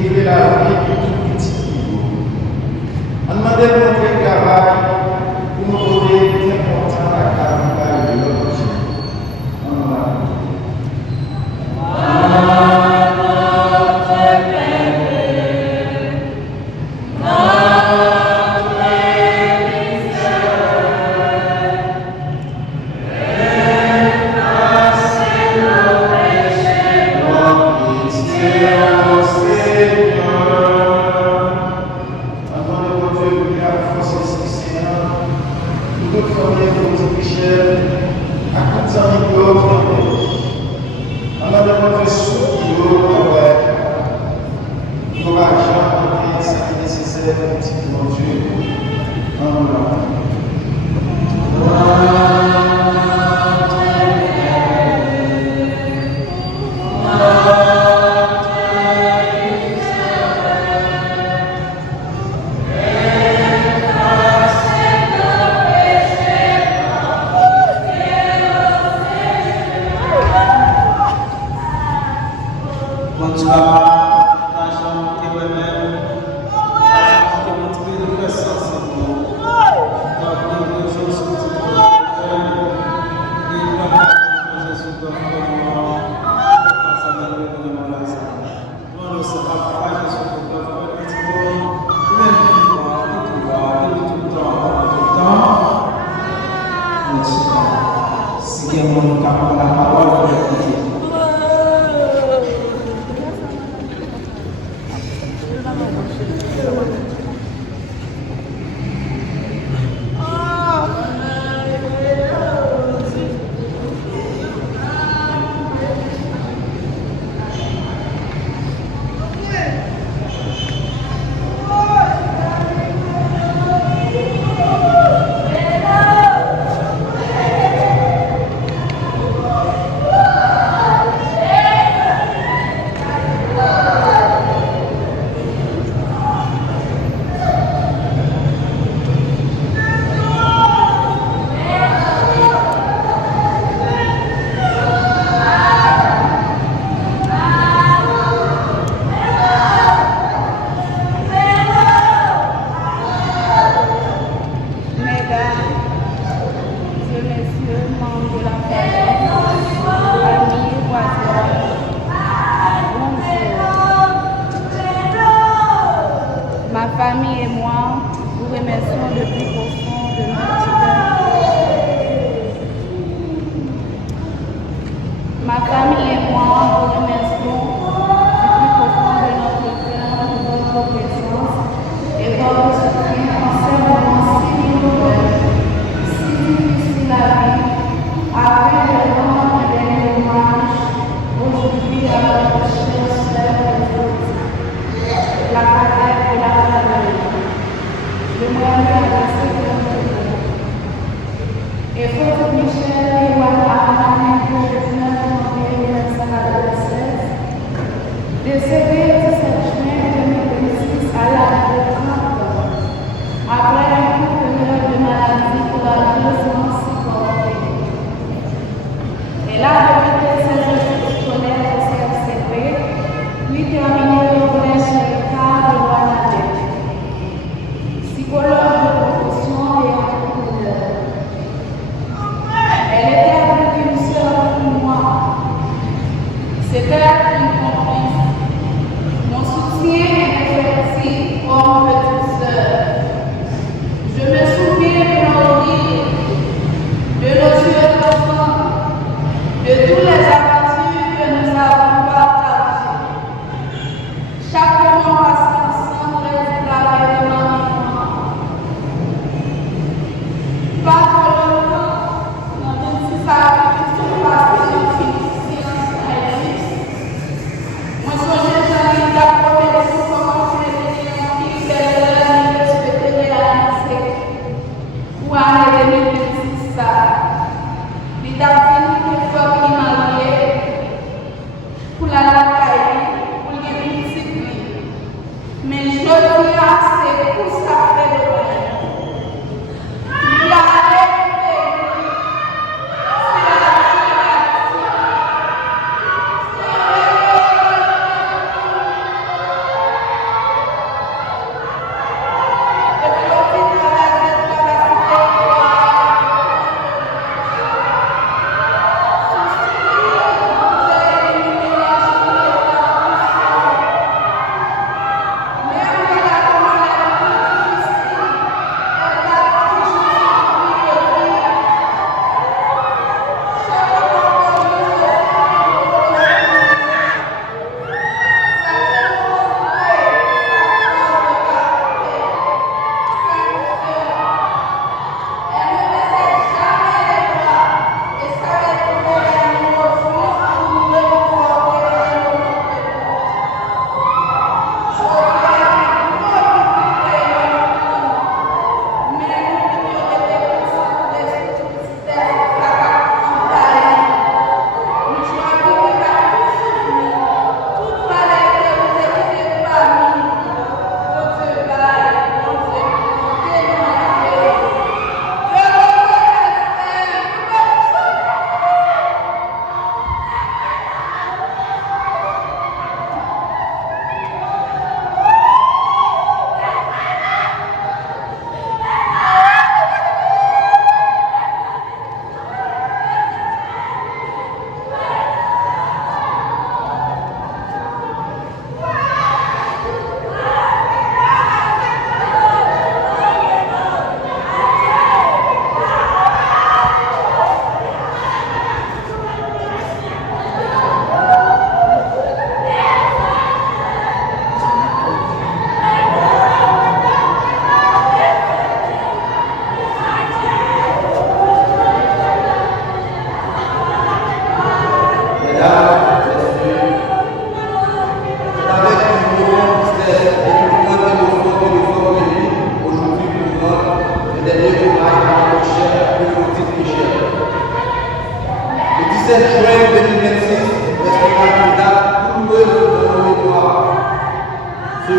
délivrer la vie de tout petit niveau. On demandait de notre travail pour nous donner plus important la carrière de l'autre Dieu.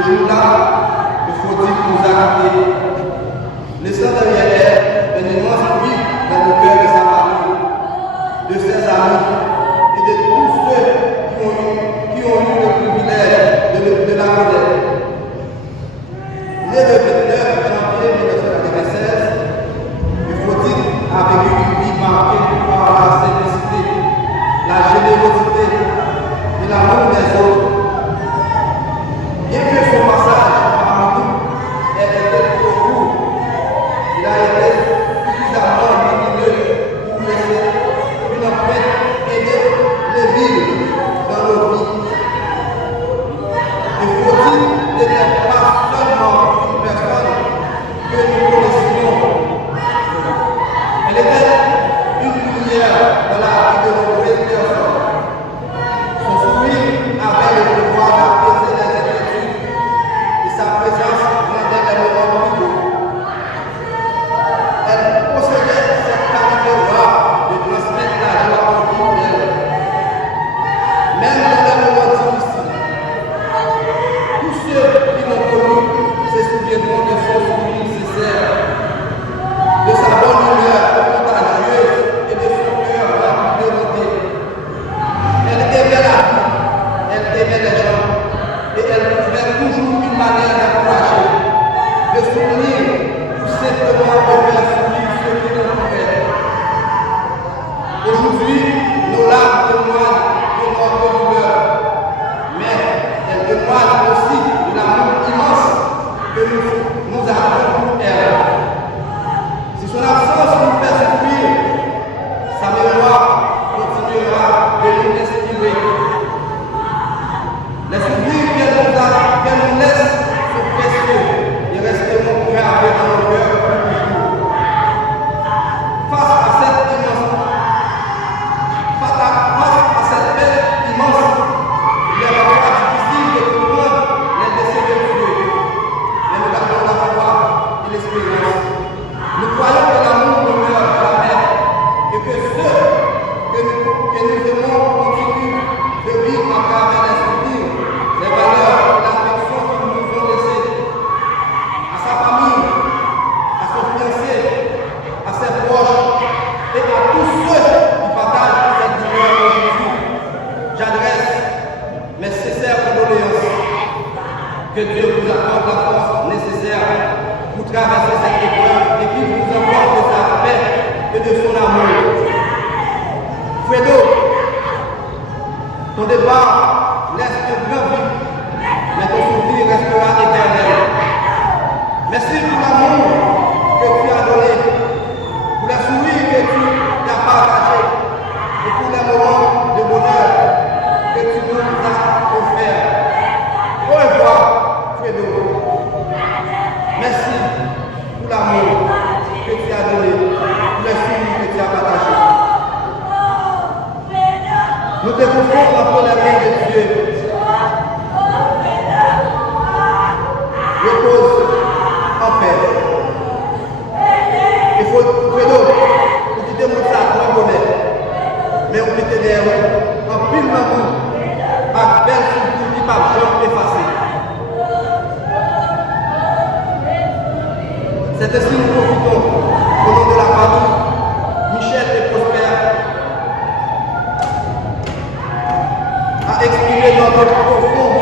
jour-là, il faut dire nous arrêter. Laissant derrière elle un immense vide dans le cœur de sa famille, de ses amis et de tous ceux qui ont eu le privilège de la connaître. Né le 29 janvier 1996, il faut dire avec une vie marquée par la simplicité, la générosité et l'amour des autres. Bien que son passage parmi nous ait été trop court, il a été suffisamment lumineux pour laisser une empreinte indélébile dans nos vies. Il faut dire qu'elle n'est pas seulement une personne que nous connaissions. Elle était une lumière dans la vie de nombreuses personnes. Son sourire avait le pouvoir d'apaiser les inquiétudes et sa présence rendait les moments plus beaux. Elle possédait cette qualité rare de transmettre la joie autour d'elle. Même dans les moments difficiles, tous ceux qui l'ont connu se souviendront de son sourire sincère, de sa bonne humeur contagieuse et de son cœur rempli de bonté. Elle aimait la vie, elle aimait les gens et elle trouvait toujours une manière d'encourager, de soutenir ou simplement de faire sourire ceux qui l'entouraient. Aujourd'hui, nos larmes témoignent de notre douleur, mais elles témoignent aussi de l'amour immense que nous avons pour elle. Si son absence nous fait souffrir, sa mémoire continuera de nous inspirer. Les souvenirs qu'elle nous laisse sont précieux et resteront gravés dans nos cœurs pour toujours. Face à cette peine immense, il est parfois difficile de comprendre les décès de Dieu. Mais nous gardons la foi et l'espérance. Nous croyons que l'amour ne meurt jamais et que ceux que nous aimons continuent de vivre à travers les souvenirs, les valeurs et l'affection qu'ils nous ont laissées. À sa famille, à son fiancé, à ses proches et à tous ceux qui partagent cette douleur aujourd'hui, j'adresse mes sincères condoléances. Que Dieu vous accorde la force nécessaire pour traverser cette épreuve et qu'il vous emporte de sa paix et de son amour. Fredo, ton départ laisse un grand vide, mais ton souvenir restera éternel. Merci pour l'amour que tu as donné, pour les sourires que tu as partagés et pour les moments de bonheur que tu nous as offerts. Au revoir, Fredo. Merci pour l'amour que tu as donné, pour les sourires que tu as partagés. Nous te confions entre les mains de Dieu. Repose en paix. Il faut, Fredo, pour quitter mon sac, on connaît. Mais on quitte derrière en pile d'amour, avec belle souffle qui pas jamais effacée. C'est ainsi que nous profitons, au nom de la famille, Michel et Prosper, à exprimer notre profonde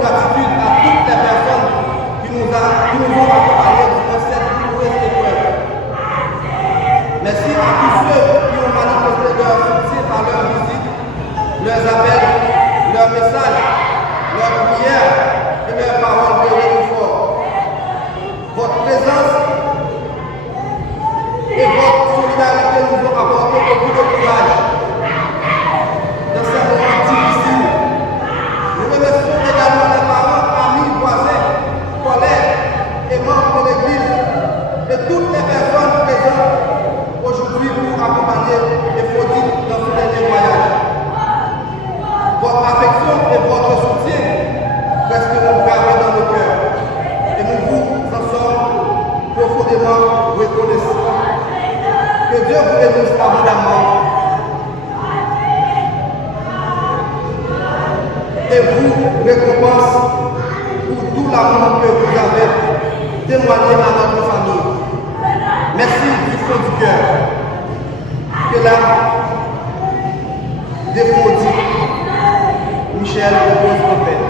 gratitude à toutes les personnes qui nous ont accompagnés dans cette douloureuse épreuve. Merci à tous ceux qui ont manifesté leur soutien par leur visite, leurs appels, leurs messages, leurs prières et leurs paroles de réconfort. Votre présence et votre solidarité nous ont apporté beaucoup de courage dans ces moments difficiles. Nous remercions également les parents, amis, voisins, collègues et membres de l'Église et toutes les personnes présentes aujourd'hui pour accompagner les Fodines dans ce dernier voyage. Votre affection et votre soutien resteront gravés dans nos cœurs et nous vous en sommes profondément reconnaissants. Que Dieu vous bénisse abondamment et vous récompense pour tout l'amour que vous avez témoigné à notre famille. Merci du fond du cœur. Que l'âme défendue, Michel, repose en paix.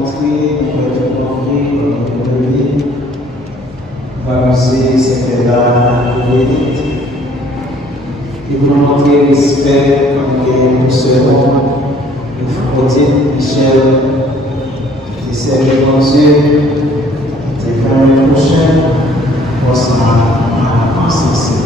montrer, on va être compris, on va être on va user cette là et vous montrer respect comme nous serons Fautine, Michel, et Serge Bondieu, et l'année prochaine, on sera en sincérité.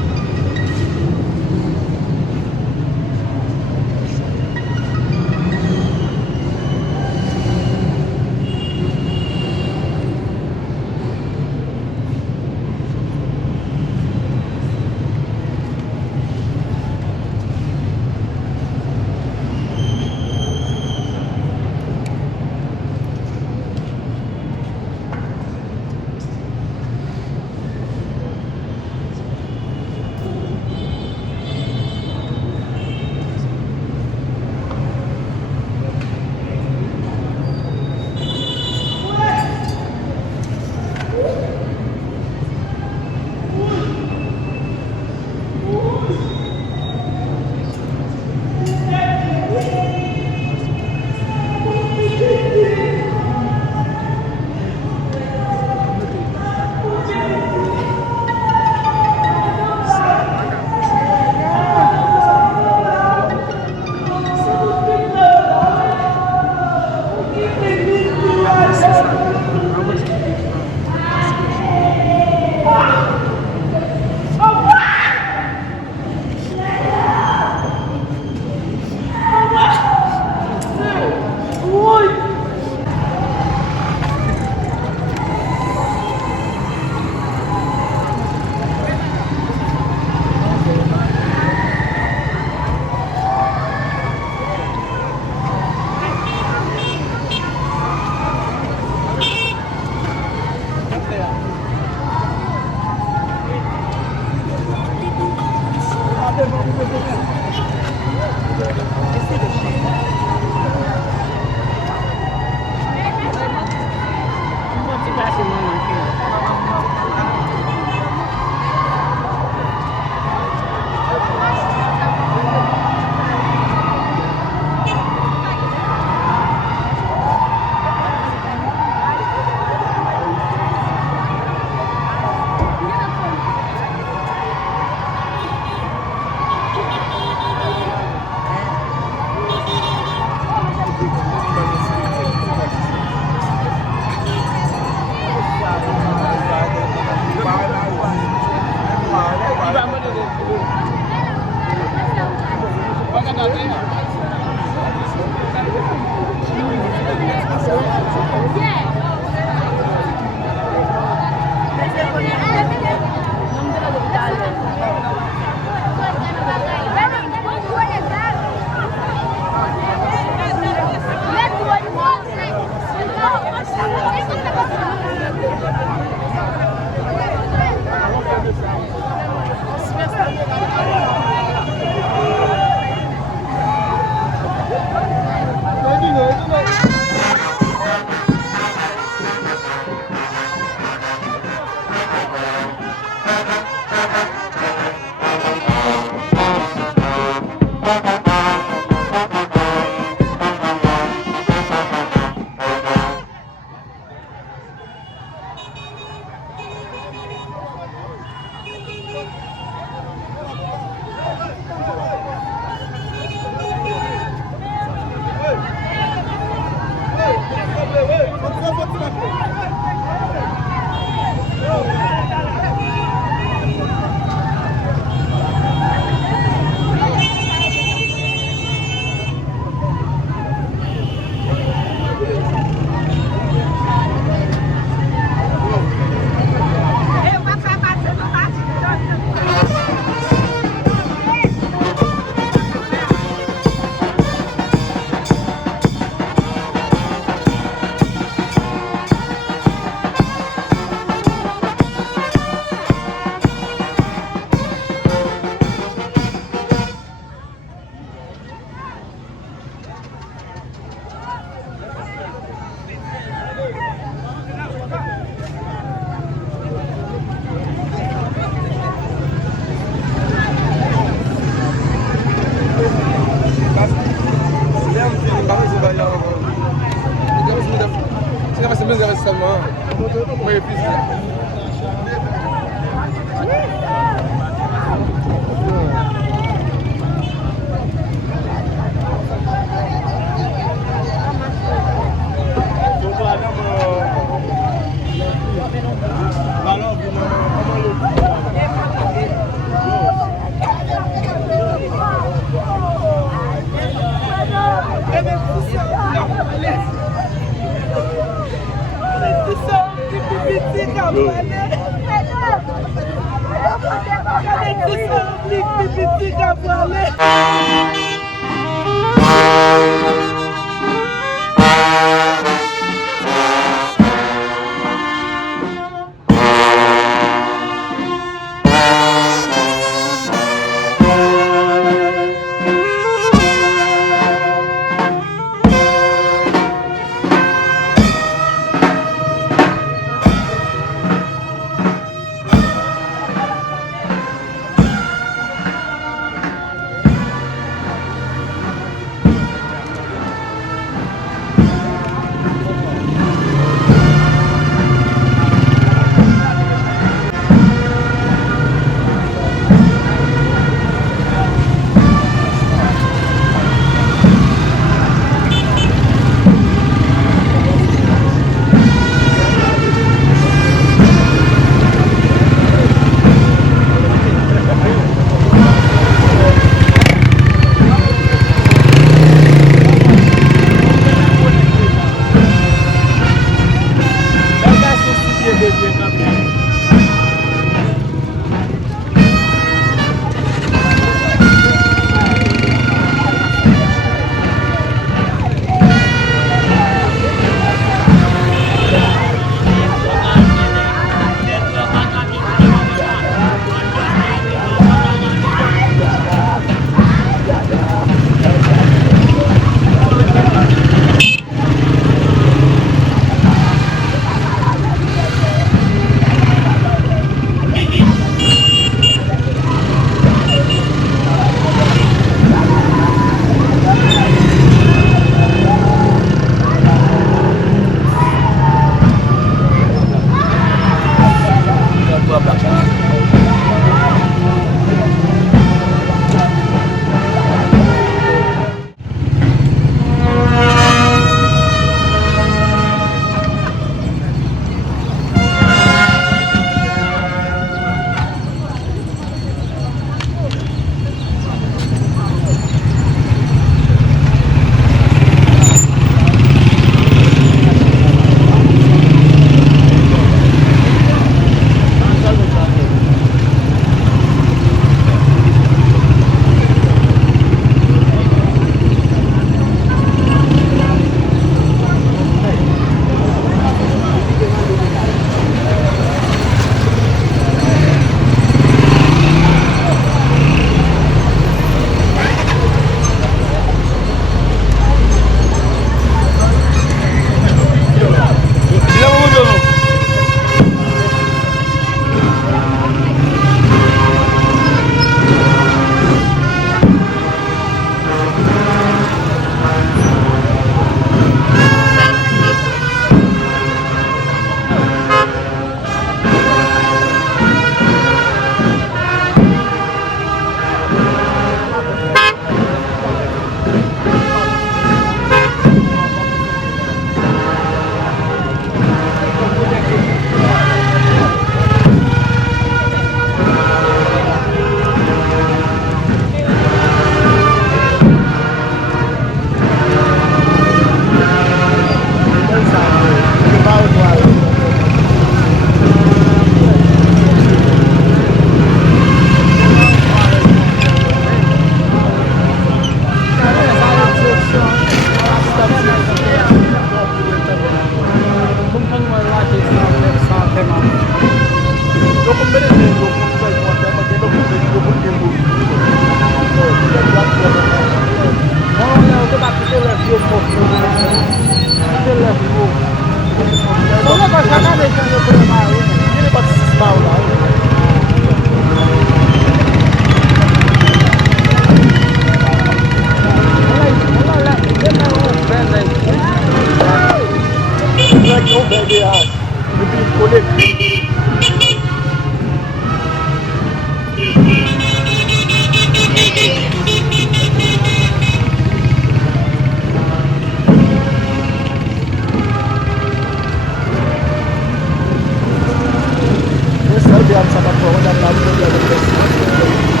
Biar sahabat bawah dan lalu dia